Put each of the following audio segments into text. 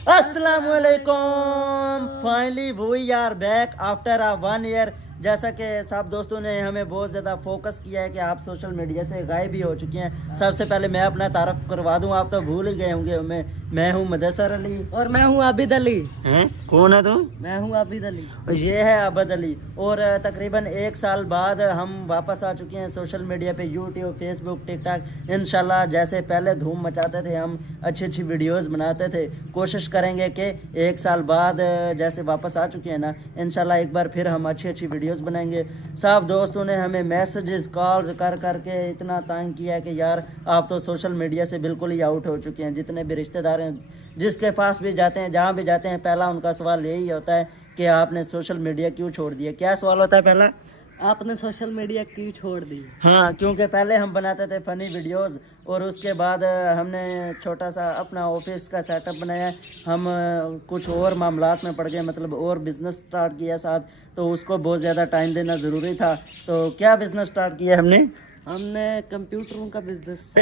अस्सलामुअलैकुम। Finally we are back after a 1 year. जैसा कि सब दोस्तों ने हमें बहुत ज़्यादा फोकस किया है कि आप सोशल मीडिया से गायब ही हो चुके हैं। सबसे पहले मैं अपना तारफ करवा दूं, आप तो भूल ही गए होंगे। मैं हूं मुदस्सर अली और मैं हूं आबिद अली। हैं? कौन है तू? मैं हूं आबिद अली। ये है आबिद अली। और तकरीबन 1 साल बाद हम वापस आ चुके हैं सोशल मीडिया पे, यूट्यूब, फेसबुक, टिकटॉक। इंशाल्लाह जैसे पहले धूम मचाते थे, हम अच्छी अच्छी वीडियोस बनाते थे। कोशिश करेंगे कि 1 साल बाद जैसे वापस आ चुके हैं ना, इंशाल्लाह एक बार फिर हम अच्छी अच्छी वीडियोस बनाएंगे। सब दोस्तों ने हमें मैसेजेस कॉल कर करके इतना तंग किया है कि यार आप तो सोशल मीडिया से बिल्कुल ही आउट हो चुके हैं। जितने भी रिश्तेदार हैं, जिसके पास भी जाते हैं, जहाँ भी जाते हैं, पहला उनका सवाल यही होता है कि आपने सोशल मीडिया क्यों छोड़ दिया। क्या सवाल होता है पहला? आपने सोशल मीडिया क्यों छोड़ दी? हाँ, क्योंकि पहले हम बनाते थे फनी वीडियोस और उसके बाद हमने छोटा सा अपना ऑफिस का सेटअप बनाया। हम कुछ और मामलात में पड़ गए, मतलब और बिजनेस स्टार्ट किया साथ, तो उसको बहुत ज़्यादा टाइम देना ज़रूरी था। तो क्या बिजनेस स्टार्ट किया हमने? हमने कंप्यूटरों का बिजनेस।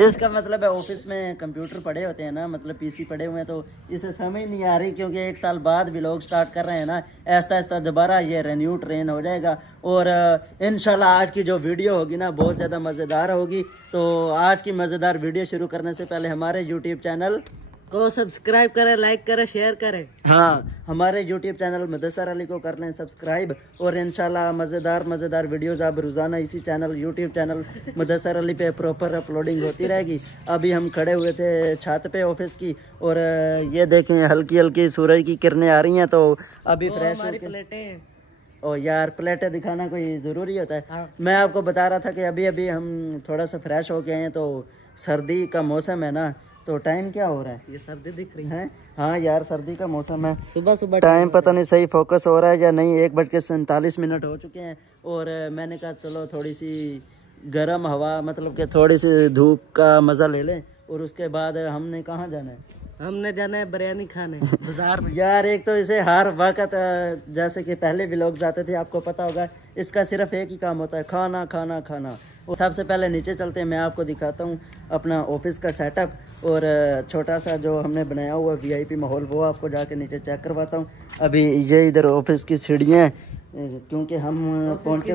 इसका मतलब है ऑफिस में कंप्यूटर पड़े होते हैं ना, मतलब पीसी पड़े हुए हैं, तो इसे समझ नहीं आ रही। क्योंकि 1 साल बाद भी लोग स्टार्ट कर रहे हैं ना, ऐसा ऐसा दोबारा ये रेन्यू ट्रेन हो जाएगा। और इंशाल्लाह आज की जो वीडियो होगी ना, बहुत ज़्यादा मज़ेदार होगी। तो आज की मज़ेदार वीडियो शुरू करने से पहले हमारे यूट्यूब चैनल को सब्सक्राइब करें, लाइक करें, शेयर करें। हाँ, हमारे यूट्यूब चैनल मुदस्सर अली को कर लें सब्सक्राइब। और इंशाल्लाह मज़ेदार वीडियोस अब रोज़ाना इसी channel YouTube channel Mudassar Ali पे प्रॉपर अपलोडिंग होती रहेगी। अभी हम खड़े हुए थे छत पे ऑफिस की, और ये देखें हल्की हल्की सूरज की किरणें आ रही हैं। तो अभी फ्रेश हमारी प्लेटें। ओ यार, प्लेटें दिखाना कोई ज़रूरी होता है? हाँ। मैं आपको बता रहा था कि अभी अभी हम थोड़ा सा फ्रेश हो गए हैं। तो सर्दी का मौसम है ना, तो टाइम क्या हो रहा है? ये सर्दी दिख रही है? हाँ यार, सर्दी का मौसम है। सुबह सुबह टाइम पता नहीं सही फोकस हो रहा है या नहीं। 1:47 हो चुके हैं। और मैंने कहा चलो थोड़ी सी गर्म हवा, मतलब कि थोड़ी सी धूप का मज़ा ले लें। और उसके बाद हमने कहाँ जाना है? हमने जाना है बिरयानी खाने बाजार में। यार एक तो इसे हर वक्त जैसे कि पहले भी लोग जाते थे, आपको पता होगा, इसका सिर्फ एक ही काम होता है, खाना खाना खाना। और सबसे पहले नीचे चलते हैं, मैं आपको दिखाता हूँ अपना ऑफिस का सेटअप और छोटा सा जो हमने बनाया हुआ वीआईपी माहौल, वो आपको जाके नीचे चेक करवाता हूँ। अभी ये इधर ऑफिस की सीढ़ियाँ, क्योंकि हम पहुँचे।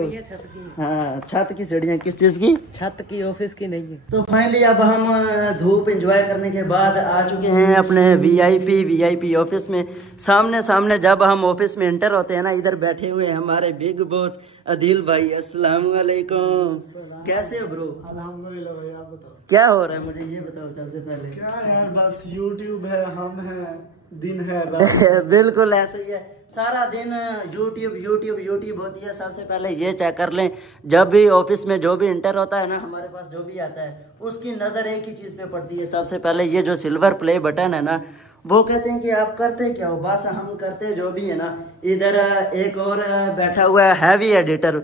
हाँ, छत की सीढ़ियाँ। किस चीज़ की? छत की, ऑफिस की नहीं है। तो फाइनली अब हम धूप एंजॉय करने के बाद आ चुके हैं अपने वीआईपी ऑफिस में। सामने सामने जब हम ऑफिस में एंटर होते हैं ना, इधर बैठे हुए हैं हमारे बिग बॉस अदिल भाई। अस्सलाम वालेकुम। कैसे हो ब्रो? अल्हम्दुलिल्लाह भाई, आप बताओ क्या हो रहा है, मुझे ये बताओ सबसे पहले। क्या यार, बस यूट्यूब है, हम हैं, दिन है, रात बिल्कुल ऐसे ही है, सारा दिन यूट्यूब होती है। सबसे पहले ये चेक कर लें, जब भी ऑफिस में जो भी इंटर होता है ना, हमारे पास जो भी आता है, उसकी नज़र एक ही चीज़ पे पड़ती है। सबसे पहले ये जो सिल्वर प्ले बटन है ना, वो कहते हैं कि आप करते क्या हो? बस हम करते जो भी है ना। इधर एक और बैठा हुआ है हैवी एडिटर,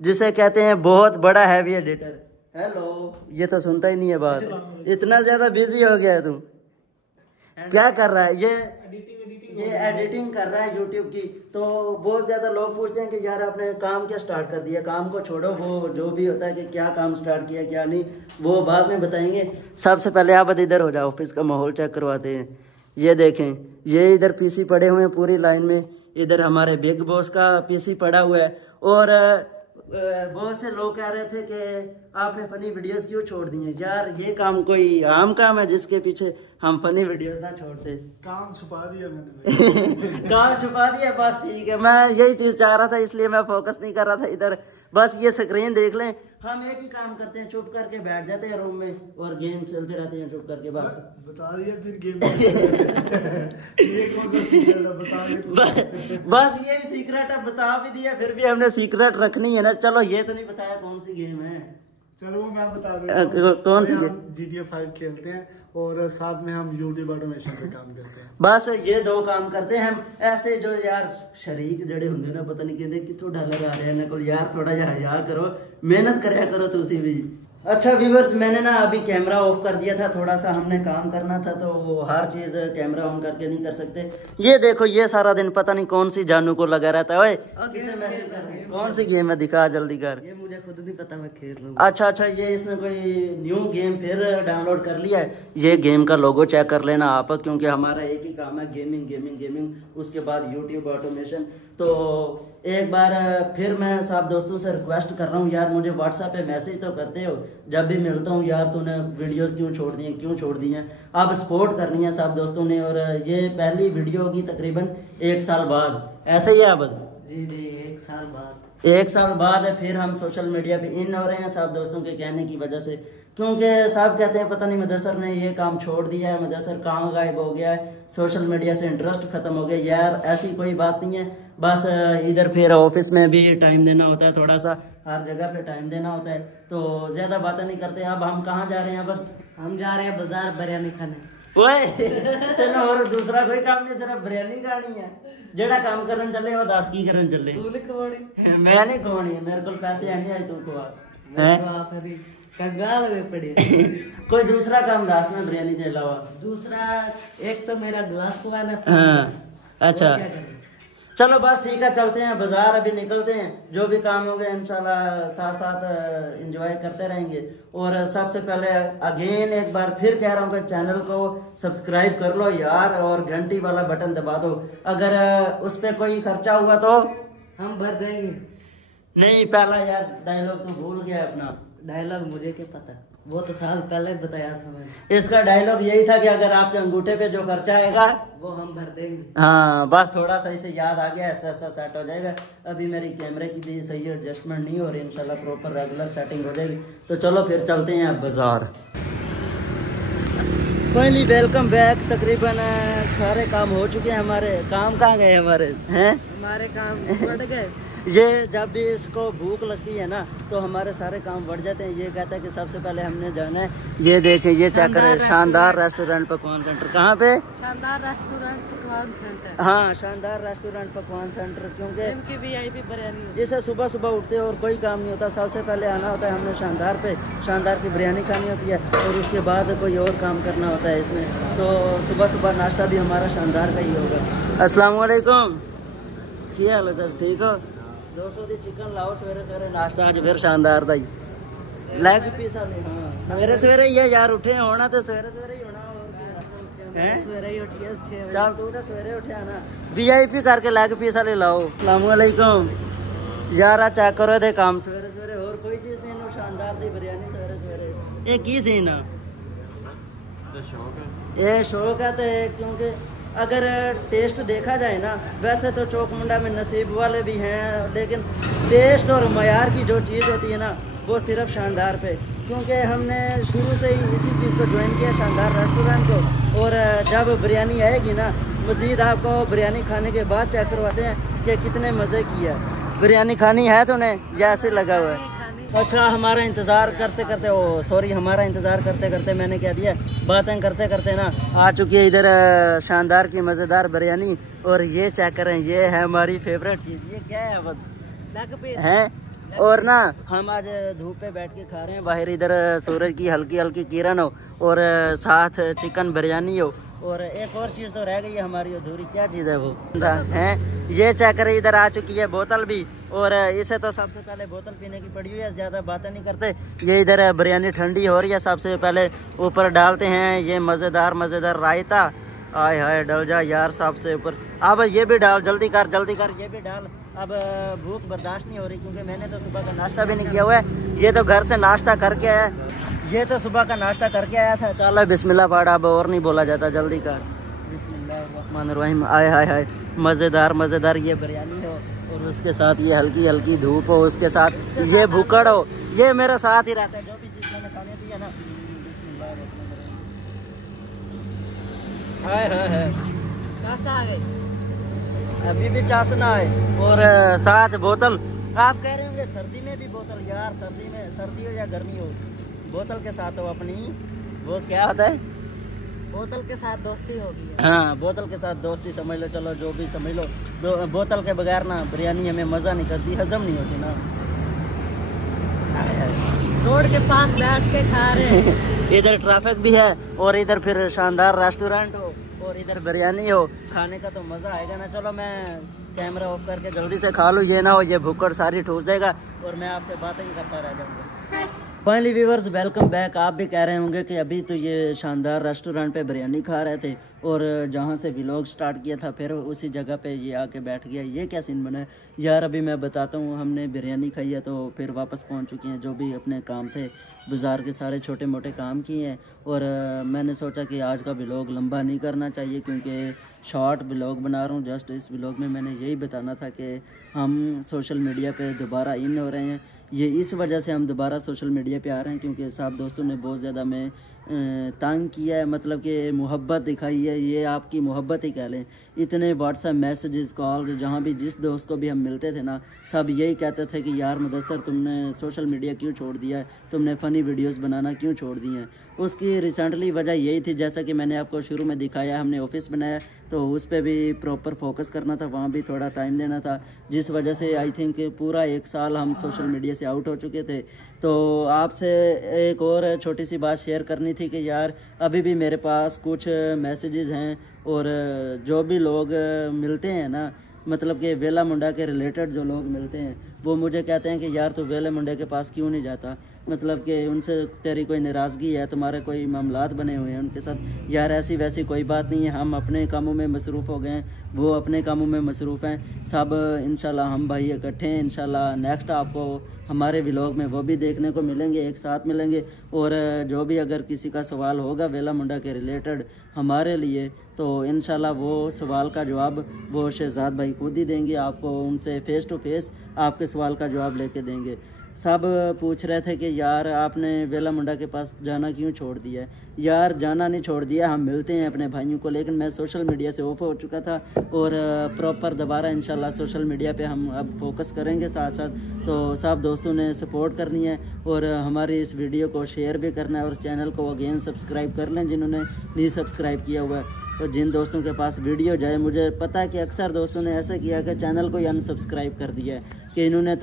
जिसे कहते हैं बहुत बड़ा हैवी एडिटर। हेलो, ये तो सुनता ही नहीं है बात, इतना ज़्यादा बिजी हो गया है तू। क्या कर रहा है? ये एडिटिंग कर रहा है यूट्यूब की। तो बहुत ज़्यादा लोग पूछते हैं कि यार आपने काम क्या स्टार्ट कर दिया। काम को छोड़ो, वो जो भी होता है कि क्या काम स्टार्ट किया क्या नहीं, वो बाद में बताएंगे। सबसे पहले आप इधर हो जाओ, ऑफिस का माहौल चेक करवाते हैं। ये देखें, ये इधर पीसी पड़े हुए हैं पूरी लाइन में। इधर हमारे बिग बॉस का पीसी पड़ा हुआ है। और बहुत से लोग कह रहे थे कि आपने फनी वीडियोस क्यों छोड़ दिए। यार ये काम कोई आम काम है जिसके पीछे हम फनी वीडियोस ना छोड़ते? काम छुपा दिया मैंने। काम छुपा दिया, बस ठीक है। मैं यही चीज चाह रहा था, इसलिए मैं फोकस नहीं कर रहा था इधर। बस ये स्क्रीन देख लें, हम एक ही काम करते हैं, चुप करके बैठ जाते हैं रूम में और गेम खेलते रहते हैं चुप करके। बस बता दिया फिर गेम। ये कौन सा सीक्रेट है, बता दे। बस ये सीक्रेट है, बता भी दिया, फिर भी हमने सीक्रेट रखनी है ना। चलो ये तो नहीं बताया कौन सी गेम है। चलो वो मैं बता देता हूँ। कौन सी? हम GTA 5 खेलते हैं और साथ में हम यूट्यूब ऑटोमेशन पे काम करते हैं। बस ये 2 काम करते हैं हम। ऐसे जो यार शरीक जड़े होंगे ना, पता नहीं कहते कितों डॉलर आ रहे हैं ना को। यार थोड़ा जिहा हया करो, मेहनत करया करो तुसी भी। अच्छा व्यूवर्स, मैंने ना अभी कैमरा ऑफ कर दिया था, थोड़ा सा हमने काम करना था तो हर चीज़ कैमरा ऑन करके नहीं कर सकते। ये देखो, ये सारा दिन पता नहीं कौन सी जानू को लगा रहता है। ओए किसे मैसेज कर रहे हैं? कौन सी गेम है, दिखा जल्दी कर। ये मुझे खुद नहीं पता, मैं खेल रहा हूँ। अच्छा अच्छा, ये इसने कोई न्यू गेम फिर डाउनलोड कर लिया है। ये गेम का लोगो चेक कर लेना आप, क्योंकि हमारा एक ही काम है, गेमिंग गेमिंग गेमिंग, उसके बाद यूट्यूब ऑटोमेशन। तो एक बार फिर मैं सब दोस्तों से रिक्वेस्ट कर रहा हूँ यार, मुझे व्हाट्सएप पे मैसेज तो करते हो जब भी मिलता हूँ यार, तूने वीडियोस क्यों छोड़ दी हैं। अब सपोर्ट करनी है सब दोस्तों ने। और ये पहली वीडियो होगी तकरीबन 1 साल बाद, ऐसे ही है अब? जी जी, 1 साल बाद। 1 साल बाद फिर हम सोशल मीडिया पे इन हो रहे हैं सब दोस्तों के कहने की वजह से, क्योंकि सब कहते हैं पता नहीं मुदस्सर ने ये काम छोड़ दिया है, मुदस्सर कहाँ गायब हो गया है, सोशल मीडिया से इंटरेस्ट खत्म हो गया। यार ऐसी कोई बात नहीं है, बस इधर फिर ऑफिस में भी टाइम देना होता है, थोड़ा सा हर जगह पे टाइम देना होता है, तो ज्यादा बातें नहीं करते। अब हम कहाँ जा रहे हैं? अब हम जा रहे हैं बाजार बिरयानी खाने। ओए और दूसरा कोई काम नहीं, सिर्फ बिरयानी खानी है। जेड़ा काम करन चले वो 10 की करन चले। तू नहीं खवानी? मैं नहीं खवानी, मेरे को पैसे आने आए, तू खवा। मैं तो आप अभी कंगाल में पड़े। कोई दूसरा काम दास ना बिरयानी के अलावा। दूसरा एक तो मेरा ग्लास खुआना। हाँ अच्छा, चलो बस ठीक है, चलते हैं बाजार, अभी निकलते हैं। जो भी काम होगा इंशाल्लाह साथ साथ एंजॉय करते रहेंगे। और सबसे पहले अगेन एक बार फिर कह रहा हूँ कि चैनल को सब्सक्राइब कर लो यार, और घंटी वाला बटन दबा दो। अगर उस पर कोई खर्चा हुआ तो हम भर देंगे। नहीं, पहला यार डायलॉग तो भूल गया अपना। डायलॉग मुझे क्या पता, वो तो साल पहले बताया था मैंने। इसका डायलॉग यही था कि अगर आपके अंगूठे पे जो खर्चा आएगा वो हम भर देंगे। हाँ बस थोड़ा सा इसे याद आ गया, ऐसा ऐसा सेट हो जाएगा। अभी मेरी कैमरे की भी सही एडजस्टमेंट नहीं हो रही, इंशाल्लाह प्रॉपर रेगुलर सेटिंग हो जाएगी। तो चलो फिर चलते हैं अब बाजार। Finally welcome back. तकरीबन सारे काम हो चुके हैं हमारे। काम कहाँ गए हमारे हैं? हमारे काम बढ़ गए। ये जब भी इसको भूख लगती है ना तो हमारे सारे काम बढ़ जाते हैं। ये कहता है कि सबसे पहले हमने जाना है, ये देखें, ये चेक करें, शानदार रेस्टोरेंट पकवान सेंटर। कहाँ पे? शानदार रेस्टोरेंट पकवान सेंटर। हाँ, शानदार रेस्टोरेंट पकवान सेंटर, क्योंकि इनकी VIP बिरयानी। जैसे सुबह सुबह उठते और कोई काम नहीं होता, सबसे पहले आना होता है हमने शानदार पे, शानदार की बिरयानी खानी होती है, और उसके बाद कोई और काम करना होता है इसमें। तो सुबह सुबह नाश्ता भी हमारा शानदार का ही होगा। अस्सलाम वालेकुम, क्या हाल है? ठीक हो? 200 दी चिकन लाओ सवेरे सवेरे नाश्ता अज फिर शानदार दा ही लैग पीस वाले। हाँ सवेरे सवेरे ही है यार, उठे होना तो सवेरे सवेरे ही होना। सवेरे ही उठिए 6 बजे। चल तू तो सवेरे उठे ना। VIP करके लैग पीस वाले लाओ। अस्सलाम वालेकुम यार, चेक करो दे काम सवेरे सवेरे, और कोई चीज नहीं नो, शानदार दी बिरयानी सवेरे सवेरे। ये की सीन है? ये शौक है तो, क्योंकि अगर टेस्ट देखा जाए ना, वैसे तो चौक मुंडा में नसीब वाले भी हैं, लेकिन टेस्ट और मयार की जो चीज़ होती है ना वो सिर्फ शानदार पे, क्योंकि हमने शुरू से ही इसी चीज़ को ज्वाइन किया, शानदार रेस्टोरेंट को। और जब बिरयानी आएगी ना, मज़ीद आपको बिरयानी खाने के बाद चेक करवाते हैं कि कितने मज़े की है। बिरयानी खानी है तो उन्हें या ऐसे लगा हुआ है? अच्छा, हमारा इंतज़ार करते करते, ओ सॉरी, हमारा इंतज़ार करते करते मैंने कह दिया, बातें करते करते ना आ चुकी है इधर शानदार की मज़ेदार बिरयानी। और ये चेक करें, ये है हमारी फेवरेट चीज़। ये क्या है अब है? और ना हम आज धूप पे बैठ के खा रहे हैं बाहर, इधर सूरज की हल्की हल्की किरण हो और साथ चिकन बिरयानी हो। और एक और चीज़ तो रह गई है हमारी अधूरी, क्या चीज़ है वो है? ये चेक करें, इधर आ चुकी है बोतल भी, और इसे तो सबसे पहले बोतल पीने की पड़ी हुई है, ज़्यादा बातें नहीं करते। ये इधर बिरयानी ठंडी हो रही है, सबसे पहले ऊपर डालते हैं ये मज़ेदार मज़ेदार रायता। आय हाय, डल जा यार सबसे ऊपर। अब ये भी डाल, जल्दी कर ये भी डाल। अब भूख बर्दाश्त नहीं हो रही, क्योंकि मैंने तो सुबह का नाश्ता भी नहीं किया हुआ है। ये तो घर से नाश्ता करके आया, ये तो सुबह का नाश्ता करके आया था। चलो बिस्मिल्लाह पढ़, अब और नहीं बोला जाता, जल्दी कर। बिस्मिल्लाहिर्रहमानिर्रहीम। आय हाय हाय, मज़ेदार मज़ेदार ये बिरयानी हो, और उसके साथ ये हल्की हल्की धूप हो, उसके साथ ये भूकड़ हो। ये मेरे साथ ही रहता है, जो भी चीज़ मैंने खाने दी है ना। हाय हाय हाय, अभी भी चाशना है, और साथ बोतल। आप कह रहे होंगे सर्दी में भी बोतल, यार सर्दी में, सर्दी हो या गर्मी हो, बोतल के साथ हो अपनी, वो क्या होता है? बोतल के साथ दोस्ती होगी। हाँ, बोतल के साथ दोस्ती समझ लो, चलो जो भी समझ लो। बोतल के बगैर ना बिरयानी हमें मज़ा नहीं करती, हजम नहीं होती ना। रोड के पास बैठ के खा रहे हैं। इधर ट्रैफिक भी है और इधर फिर शानदार रेस्टोरेंट हो और इधर बिरयानी हो, खाने का तो मज़ा आएगा ना। चलो मैं कैमरा ऑफ करके जल्दी से खा लूँ, ये ना हो ये भूखड़ सारी ठूस देगा और मैं आपसे बातें ही करता रह जाऊँगा। Finally viewers, welcome back. आप भी कह रहे होंगे कि अभी तो ये शानदार रेस्टोरेंट पे बिरयानी खा रहे थे और जहाँ से व्लॉग स्टार्ट किया था फिर उसी जगह पे ये आके बैठ गया, ये क्या सीन बना है यार। अभी मैं बताता हूँ, हमने बिरयानी खाई है तो फिर वापस पहुँच चुके हैं। जो भी अपने काम थे बाज़ार के सारे छोटे मोटे काम किए हैं और मैंने सोचा कि आज का व्लॉग लंबा नहीं करना चाहिए क्योंकि शॉर्ट व्लॉग बना रहा हूँ। जस्ट इस व्लॉग में मैंने यही बताना था कि हम सोशल मीडिया पे दोबारा इन हो रहे हैं। ये इस वजह से हम दोबारा सोशल मीडिया पे आ रहे हैं क्योंकि सब दोस्तों ने बहुत ज़्यादा में तंग किया है, मतलब कि मोहब्बत दिखाई है, ये आपकी मोहब्बत ही कह लें। इतने व्हाट्सएप मैसेजेस कॉल्स, जहाँ भी जिस दोस्त को भी हम मिलते थे ना, सब यही कहते थे कि यार मुदस्सर तुमने सोशल मीडिया क्यों छोड़ दिया है, तुमने फ़नी वीडियोस बनाना क्यों छोड़ दिए हैं। उसकी रिसेंटली वजह यही थी, जैसा कि मैंने आपको शुरू में दिखाया, हमने ऑफिस बनाया तो उस पर भी प्रॉपर फोकस करना था, वहाँ भी थोड़ा टाइम देना था, जिस वजह से आई थिंक पूरा 1 साल हम सोशल मीडिया से आउट हो चुके थे। तो आपसे एक और छोटी सी बात शेयर करनी थी कि यार अभी भी मेरे पास कुछ मैसेजेस हैं और जो भी लोग मिलते हैं ना, मतलब कि वेला मुंडा के रिलेटेड जो लोग मिलते हैं वो मुझे कहते हैं कि यार तू वेला मुंडा के पास क्यों नहीं जाता, मतलब कि उनसे तेरी कोई नाराज़गी है, तुम्हारे कोई मामलात बने हुए हैं उनके साथ। यार ऐसी वैसी कोई बात नहीं है, हम अपने कामों में मसरूफ़ हो गए हैं, वो अपने कामों में मसरूफ़ हैं सब। इंशाल्लाह हम भाई इकट्ठे हैं, इंशाल्लाह नेक्स्ट आपको हमारे व्लॉग में वो भी देखने को मिलेंगे, एक साथ मिलेंगे। और जो भी अगर किसी का सवाल होगा वेला मुंडा के रिलेटेड हमारे लिए तो इंशाल्लाह वो सवाल का जवाब वो शहजाद भाई खुद ही देंगे आपको, उनसे फ़ेस टू फेस आपके सवाल का जवाब लेके देंगे। सब पूछ रहे थे कि यार आपने वेला मुंडा के पास जाना क्यों छोड़ दिया है। यार जाना नहीं छोड़ दिया, हम मिलते हैं अपने भाइयों को, लेकिन मैं सोशल मीडिया से ऑफ हो चुका था और प्रॉपर दोबारा इंशाल्लाह सोशल मीडिया पे हम अब फोकस करेंगे साथ साथ। तो सब दोस्तों ने सपोर्ट करनी है और हमारी इस वीडियो को शेयर भी करना है और चैनल को अगेन सब्सक्राइब कर लें जिन्होंने नहीं सब्सक्राइब किया हुआ है। और जिन दोस्तों के पास वीडियो जाए, मुझे पता है कि अक्सर दोस्तों ने ऐसा किया कि चैनल को ही अनसब्सक्राइब कर दिया है कि इन्होंने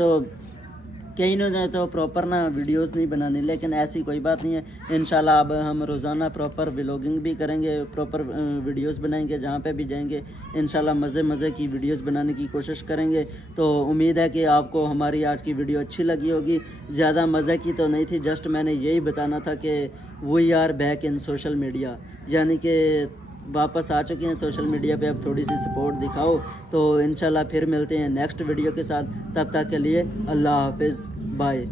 तो प्रॉपर ना वीडियोस नहीं बनानी, लेकिन ऐसी कोई बात नहीं है। इंशाल्लाह अब हम रोज़ाना प्रॉपर व्लॉगिंग भी करेंगे, प्रॉपर वीडियोस बनाएंगे, जहाँ पे भी जाएंगे इंशाल्लाह मज़े की वीडियोस बनाने की कोशिश करेंगे। तो उम्मीद है कि आपको हमारी आज की वीडियो अच्छी लगी होगी। ज़्यादा मज़े की तो नहीं थी, जस्ट मैंने यही बताना था कि we are back in social media, यानी कि वापस आ चुके हैं सोशल मीडिया पे। अब थोड़ी सी सपोर्ट दिखाओ तो इंशाल्लाह फिर मिलते हैं नेक्स्ट वीडियो के साथ। तब तक के लिए अल्लाह हाफिज़, बाय।